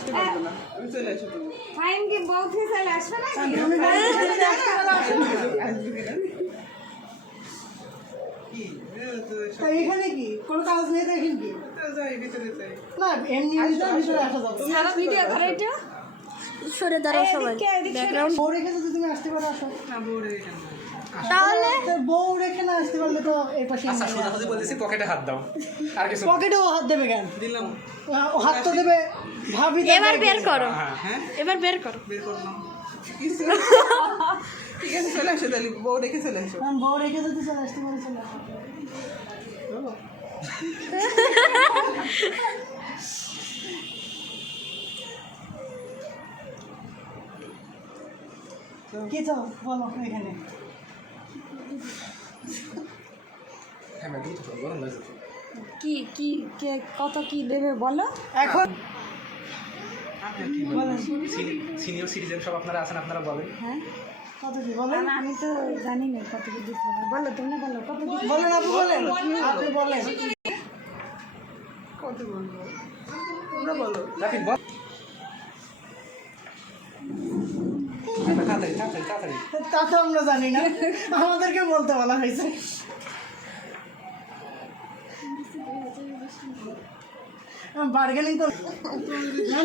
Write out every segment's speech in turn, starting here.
আসতে পারব না। আমি চলে আসো ফাইন কি বউ থেকে চলে আসবে। না আসবে কিনা কি? এ তো তা এখানে কি? কোনো কাজ নেই তো এখানে কি? না এমনি ভিতরে আসা যাবে। সারা ভিডিও করে এটা? সরে দাঁড়াও সবাই। ব্যাকগ্রাউন্ড যদি তুমি আসতে পারো আসো। না বোর্ডে এখানে। তাহলে বউ রেখে না আসতে পারলে তো এই পাশে আচ্ছা সোজাসুজি বলতেছি পকেটে হাত দাও। আর কিছু পকেটেও হাত দেবে কেন? দিলাম। ও হাত তো দেবে ভাবি এবার বের করো। হ্যাঁ হ্যাঁ। এবার বের করো। বের করলাম। কিছু ঠিক আছে চলে আসো তাহলে। বউ রেখে চলে আসো। বউ রেখে যদি চলে আসতে পারে চলে আসো কি চাও? বলো এখানে হ্যাঁ ম্যাডাম তো গরম লাগছে কি কি কে কত কি দেবে বলো? এখন সিনিয়র সিটিজেন সব আপনারা আছেন আপনারা বলেন। হ্যাঁ? কত কি বলেন? আমি তো জানি না কত কি দিতে হবে। বলো তুমি বলো কত কি বলেন আপনি বলেন। আপনি বলেন। কত বলব? তোমরা বলো। তা তো আমরা জানি না। আমাদেরকে বলতে বলা হয়েছে। বার্গেনিং তো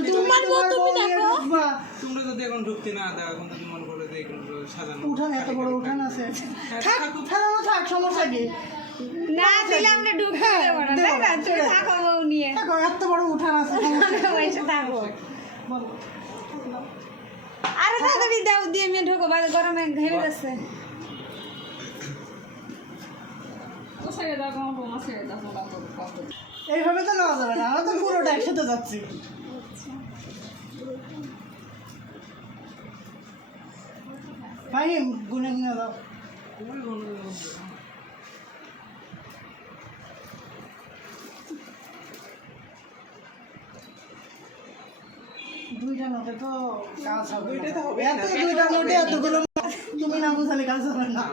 তোমার বউ তুমি দেখো। তোমরা যদি এখন ঢুকতে না দাও এখন যদি মনে করো যে এগুলো সাজানো। উঠান এত বড় উঠান আছে। থাক থাক থাক সমস্যা কি? না দিলে আমরা ঢুকতে দেবো না তাই না তুমি থাকো বউ নিয়ে। দেখো এত বড় উঠান আছে সমস্যা আমরা এসে থাকব আরে তাড়াতাড়ি দাও দিয়ে মেয়ে ঢুকো গরমে ঘেমে যাচ্ছে এইভাবে তো নেওয়া যাবে না আমরা তো পুরোটা একসাথে যাচ্ছি। গুনে গুনে দাও। দুইটা নোটে তো কাজ হবে দুইটা নোটে এতগুলো তুমি না বুঝালে কাজ হবে না।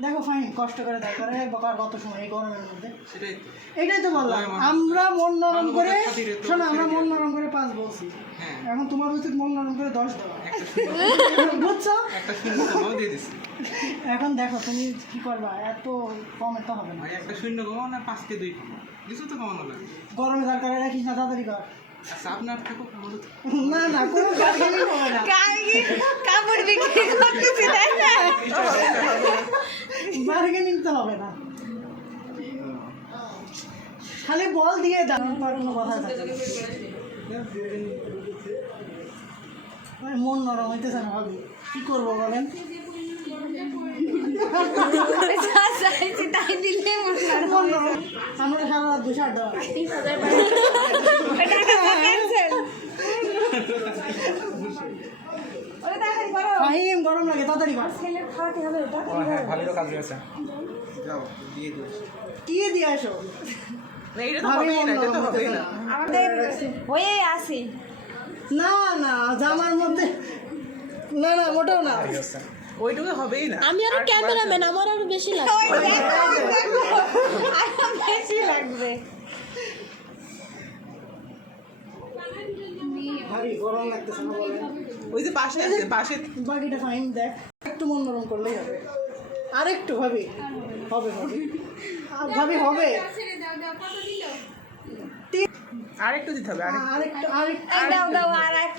দেখো ফাইন কষ্ট করে দেখো রে বাবা কত সময় এই গরমের মধ্যে। সেটাই তো। এটাই তো বললাম আমরা মন নরম করে শোনো আমরা মন নরম করে পাঁচ বলছি। হ্যাঁ। এখন তোমার উচিত মন নরম করে দশ দেওয়া। বুঝছ? একটা শূন্য কমাও দিয়ে দিছি। এখন দেখো তুমি কি করবা? এত কমে তো হবে না। একটা শূন্য কমাও না পাঁচকে দুই কমাও কিছু তো কমানো লাগে। গরমে দরকার রাখিস না তাড়াতাড়ি কর। আচ্ছা আপনার থাকুক না না কোনো বার্গেনিং হবে না। বার্গেনিং তো হবে না। খালি বল দিয়ে দাও। কোনো কথা থাকে মানে নরম হইতেছে না ভাবি। কি করব বলেন? আমরা সারা রাত দুশো আড্ডা টাকা ক্যান্সেল ওরে তাড়াতাড়ি করো ফাহিম গরম লাগে তাড়াতাড়ি কর। ছেলে খাওয়াতে হবে ও হ্যাঁ করো ভালোই কাজ রয়েছে। যাও দিয়ে দিও। কি দিয়ে আসো? না এটা তো হবেই না এটা নরম তো হবেই না। না আমাদের হয়ে আসি না না জামার মধ্যে না না মোটেও না। ওইটুকু হবেই না। আমি আরও ক্যামেরাম্যান আমার আরও বেশি লাগে ওই দেখো, দেখো, আরও বেশি লাগবে। ভাবি গরম লাগতেছে না বলেন? ওই যে পাশে আছে পাশে। বাকিটা ফাইন দেখ। একটু মন নরম করলেই হবে। আরেকটু ভাবি। হবে হবে আর ভাবি হবে? আরেকটু দিতে হবে আরেকটু। দাও দাও আর এক-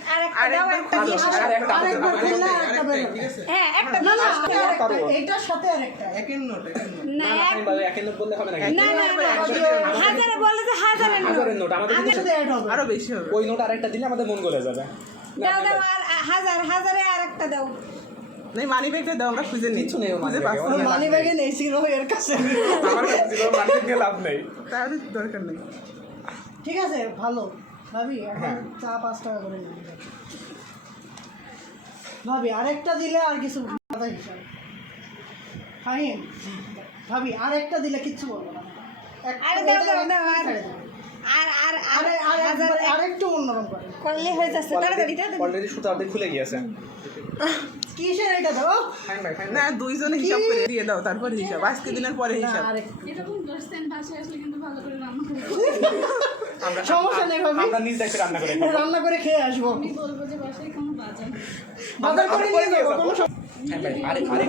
দাও একটা দিয়ে আর একটা আরেকবার আরেকটা খুললে আরেকটা, আরেকটা বেরোবে। ঠিক আছে। হ্যাঁ একটা না না দিয়ে দাও। আরেকটা, এইটার সাথে আরেকটা একের নোট না এক- আমি বাজে একের নোট বললে হবে না না না না হাজারে বলে যে হাজারের নোট। হাজারের নোট আমাদের সাথে অ্যাড হবে। আরও বেশি হবে। ওই নোট আরেকটা দিলে আমাদের মন গলে যাবে। দাও দাও আর আর হাজার হাজারে আর দাও। নাই মানি ব্যাগটা দাও আমরা খুঁজে নিই। মানি ব্যাগে ছিল এর কাছে। আমার কাছে মানি ব্যাগে লাভ নেই। তাহলে দরকার নেই। ঠিক আছে ভালো। ভাবি এখন চা পাঁচ টাকা করে নিবি ভাবি আরেকটা দিলে আর কিছু হিসাব। ফাইন ভাবি আরেকটা দিলে কিচ্ছু বলব না। আর আর আর আর আরেকটু অন্যরকম করে। করলে হয়ে যাচ্ছে। তাড়াতাড়ি তাড়াতাড়ি। অলরেডি সুতো অর্ধেক খুলে গিয়েছে কিসের এটা দাও? ফাইন ভাই ফাইন না দুইজনে হিসাব করে দিয়ে দাও তারপর হিসাব। আজকে দিনের পরে না হিসাব। আরেকটু আমরা সমস্যা নেই ভাবি। আমরা নিজ দায়িত্বে রান্না করে খাব। রান্না করে খেয়ে আসব। আমি বলব যে বাসায় কোনো বাজার বাজার করে নিয়ে যাব। কোনো সমস্যা হ্যাঁ আরে আরে।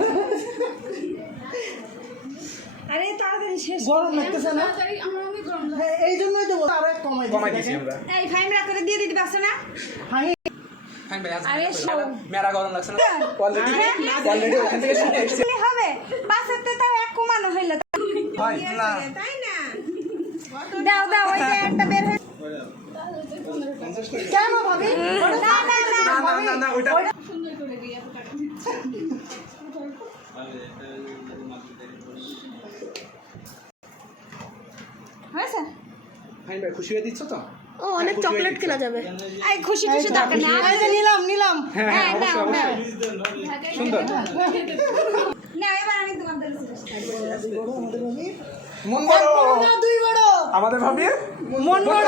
আরে তাড়াতাড়ি শেষ গরম লাগতেছে না? তাড়াতাড়ি গরম লাগে। হ্যাঁ, এই জন্যই তো আরও এক কমাই কমাই দিছি আমরা। এই ফাইন রাত করে দিয়ে দিতে পারছ না? হ্যাঁ হ্যাঁ আরে মেলা গরম লাগছে না? অলরেডি হ্যাঁ? অলরেডি ওখান থেকে শুনে এসেছি। হবে। বাসাতে তাও এক কমানো হইল। তাই না? দাও দাও ওই যে একটা হয়ে কেন ভাবি? না না না না না হয়েছে? ভাই খুশি হয়ে দিচ্ছ তো? ও অনেক চকলেট কেনা যাবে। এই খুশি খুশি দরকার না এই যে নিলাম নিলাম। হ্যাঁ হ্যাঁ হ্যাঁ, অবশ্যই অবশ্যই। সুন্দর। না এবার আমি তোমাদের মন বড় না দুই বড়। আমাদের ভাবি? মন বড়।